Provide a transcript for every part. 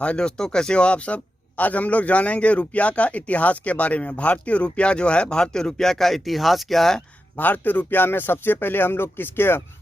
हाय दोस्तों, कैसे हो आप सब। आज हम लोग जानेंगे रुपया का इतिहास के बारे में। भारतीय रुपया जो है, भारतीय रुपया का इतिहास क्या है। भारतीय रुपया में सबसे पहले हम लोग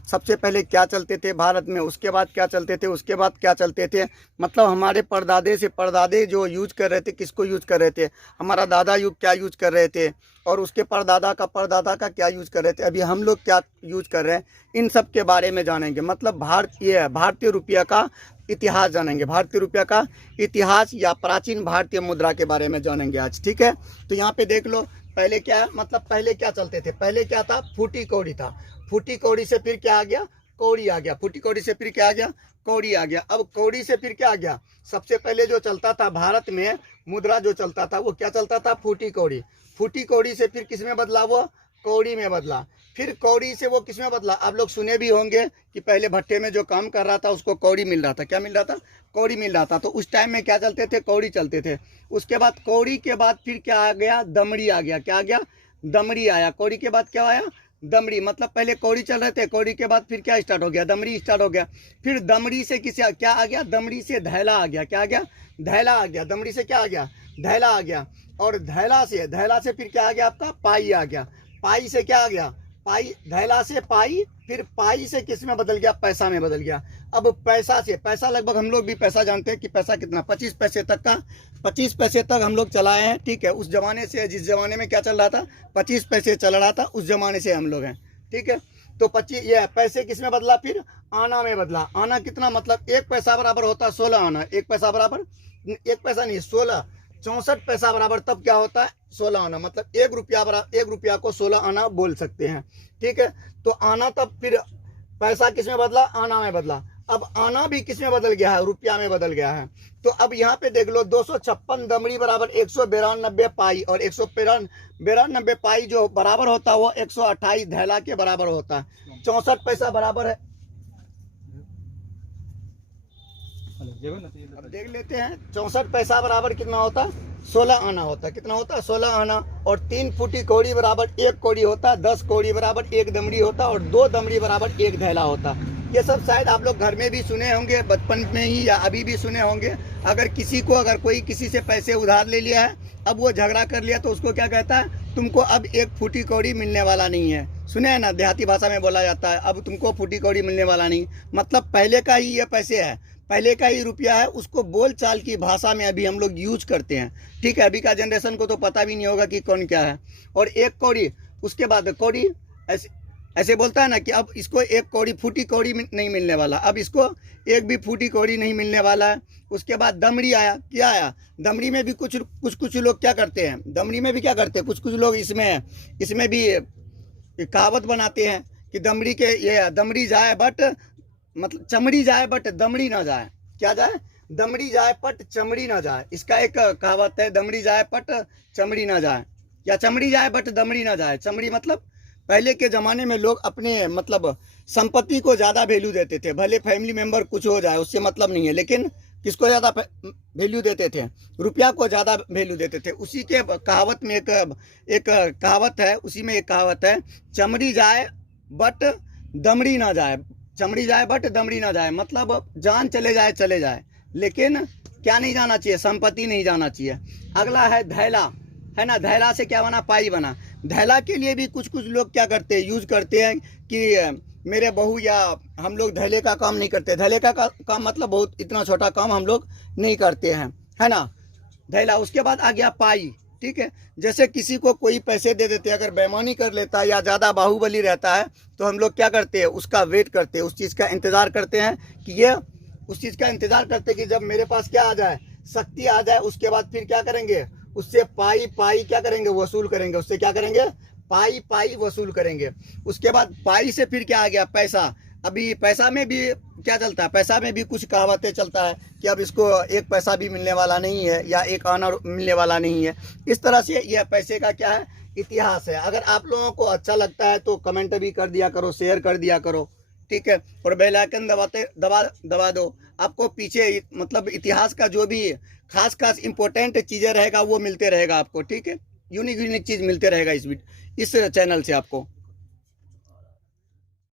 सबसे पहले क्या चलते थे भारत में, उसके बाद क्या चलते थे, उसके बाद क्या चलते थे। मतलब हमारे परदादे से परदादे जो यूज कर रहे थे, किसको यूज कर रहे थे, हमारा दादा युग क्या यूज कर रहे थे, और उसके परदादा का क्या यूज कर रहे थे, अभी हम लोग क्या यूज कर रहे हैं। इन सब के बारे में जानेंगे। मतलब भारतीय रुपया का इतिहास जानेंगे। भारतीय रुपया का इतिहास या प्राचीन भारतीय मुद्रा के बारे में जानेंगे आज। ठीक है, तो यहाँ पे देख लो। पहले क्या है, मतलब पहले क्या चलते थे। पहले क्या था, फूटी कौड़ी था। फूटी कौड़ी से फिर क्या आ गया, कौड़ी आ गया। फूटी कौड़ी से फिर क्या आ गया, कौड़ी आ गया। अब कौड़ी से फिर क्या आ गया, सबसे पहले जो चलता था भारत में मुद्रा जो चलता था वो क्या चलता था, फूटी कौड़ी। फूटी कौड़ी से फिर किस में बदला, वो कौड़ी में बदला। फिर कौड़ी से वो किस में बदला, आप लोग सुने भी होंगे कि पहले भट्टे में जो काम कर रहा था उसको कौड़ी मिल रहा था। क्या मिल रहा था, कौड़ी मिल रहा था। तो उस टाइम में क्या चलते थे, कौड़ी चलते थे। उसके बाद कौड़ी के बाद फिर क्या आ गया, दमड़ी आ गया। क्या आ गया, दमड़ी आया। कौड़ी के बाद क्या आया, दमड़ी। मतलब पहले कौड़ी चल रहे थे, कौड़ी के बाद फिर क्या स्टार्ट हो गया, दमड़ी स्टार्ट हो गया। फिर दमड़ी से किसी क्या आ गया, दमड़ी से धैला आ गया। क्या आ गया, धैला आ गया। दमड़ी से क्या आ गया, धैला आ गया। और धैला से फिर क्या आ गया, आपका पाई आ गया। पाई से क्या आ गया, पाई। धैला से पाई, फिर पाई से किस में बदल गया, पैसा में बदल गया। अब पैसा से, पैसा लगभग हम लोग भी पैसा जानते हैं कि पैसा कितना, 25 पैसे तक का, 25 पैसे तक हम लोग चलाए हैं। ठीक है, उस जमाने से, जिस जमाने में क्या चल रहा था, 25 पैसे चल रहा था, उस जमाने से हम लोग हैं। ठीक है, तो 25 ये पैसे किस में बदला, फिर आना में बदला। आना कितना, मतलब 1 पैसा बराबर होता है 16 आना। 1 पैसा बराबर, 1 पैसा नहीं 16, 64 पैसा बराबर तब क्या होता है, 16 आना। मतलब 1 रुपया बराबर, 1 रुपया को 16 आना बोल सकते हैं। ठीक है, तो आना, तब फिर पैसा किस में बदला, आना में बदला। अब आना भी किस में बदल गया है, रुपया में बदल गया है। तो अब यहाँ पे देख लो, 256 दमड़ी बराबर 192 पाई, और 192 पाई जो बराबर होता है वो 128 धैला के बराबर होता है। 64 पैसा बराबर है। अब देख लेते हैं, 64 पैसा बराबर कितना होता है, 16 आना होता है। कितना होता है, 16 आना। और 3 फुटी कौड़ी बराबर 1 कौड़ी होता है। 10 कौड़ी बराबर 1 दमड़ी होता है। और 2 दमड़ी बराबर 1 धैला होता है। ये सब शायद आप लोग घर में भी सुने होंगे, बचपन में ही या अभी भी सुने होंगे। अगर कोई किसी से पैसे उधार ले लिया है, अब वो झगड़ा कर लिया, तो उसको क्या कहता है, तुमको अब 1 फुटी कौड़ी मिलने वाला नहीं है। सुने हैं ना, देहाती भाषा में बोला जाता है, अब तुमको फुटी कौड़ी मिलने वाला नहीं। मतलब पहले का ही ये पैसे है, पहले का ही रुपया है। उसको बोल चाल की भाषा में अभी हम लोग यूज करते हैं। ठीक है, अभी का जनरेशन को तो पता भी नहीं होगा कि कौन क्या है। और 1 कौड़ी, उसके बाद कौड़ी ऐसे बोलता है ना कि अब इसको 1 कौड़ी, फूटी कौड़ी नहीं मिलने वाला। अब इसको 1 भी फूटी कौड़ी नहीं मिलने वाला है। उसके बाद दमड़ी आया। क्या आया, दमड़ी में भी कुछ लोग क्या करते हैं, दमड़ी में भी क्या करते हैं, कुछ लोग इसमें भी कहावत बनाते हैं कि दमड़ी के ये दमड़ी जाए बट, मतलब चमड़ी जाए बट दमड़ी ना जाए। क्या जाए, दमड़ी जाए पट चमड़ी ना जाए। इसका एक कहावत है, दमड़ी जाए पट चमड़ी ना जाए, या चमड़ी जाए बट दमड़ी ना जाए। चमड़ी मतलब पहले के ज़माने में लोग अपने मतलब संपत्ति को ज़्यादा वैल्यू देते थे। भले फैमिली मेंबर कुछ हो जाए, उससे मतलब नहीं है, लेकिन किसको ज़्यादा वैल्यू देते थे, रुपया को ज़्यादा वैल्यू देते थे। उसी के कहावत में एक कहावत है, उसी में एक कहावत है, चमड़ी जाए बट दमड़ी ना जाए। चमड़ी जाए बट दमड़ी ना जाए, मतलब जान चले जाए, लेकिन क्या नहीं जाना चाहिए, संपत्ति नहीं जाना चाहिए। अगला है धैला, है ना। धैला से क्या बना, पाई बना। धैला के लिए भी कुछ लोग क्या करते हैं, यूज करते हैं कि मेरे बहू, या हम लोग धैले का काम नहीं करते। धैले का काम मतलब बहुत इतना छोटा काम हम लोग नहीं करते हैं, है ना, धैला। उसके बाद आ गया पाई। ठीक है, जैसे किसी को कोई पैसे दे देते हैं, अगर बेईमानी कर लेता है या ज़्यादा बाहुबली रहता है, तो हम लोग क्या करते हैं, उसका वेट करते हैं, उस चीज़ का इंतज़ार करते हैं कि ये, उस चीज़ का इंतज़ार करते हैं कि जब मेरे पास क्या आ जाए, शक्ति आ जाए। उसके बाद फिर क्या करेंगे, उससे पाई क्या करेंगे, वसूल करेंगे। उससे क्या करेंगे, पाई वसूल करेंगे। उसके बाद पाई से फिर क्या आ गया, पैसा। अभी पैसा में भी क्या चलता है, पैसा में भी कुछ कहावतें चलता है कि अब इसको 1 पैसा भी मिलने वाला नहीं है, या 1 आना मिलने वाला नहीं है। इस तरह से यह पैसे का क्या है, इतिहास है। अगर आप लोगों को अच्छा लगता है तो कमेंट भी कर दिया करो, शेयर कर दिया करो। ठीक है, और बेल आइकन दबा दो। आपको पीछे मतलब इतिहास का जो भी खास इंपॉर्टेंट चीज़ें रहेगा वो मिलते रहेगा आपको। ठीक है, यूनिक चीज़ मिलते रहेगा इस चैनल से आपको।